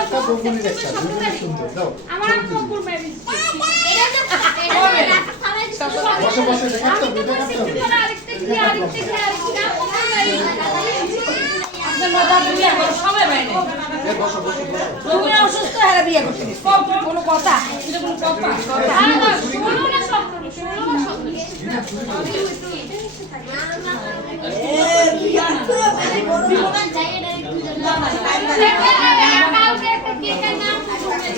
একটা বন্ধুনি দেখছা দুজনে সুন্দর যাও আমার কম্পুর ম্যারেজ বসে বসে দেখাচ্ছ ভিডিও করতে হবে আরেকটা কি আরেকটা কি আরেকটা কম্পুর ম্যারেজ আপনার মাথা বিয়ে করে সবাই বাইরে এ বসো বসো বসো তুমি অসুস্থ হেরা বিয়ে করতে দিচ্ছে। কোনো কথা এটা কোনো কথা না না ষোলো না সতেরো ষোলো না সতেরো কালকে একটা কেকের নাম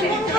你们。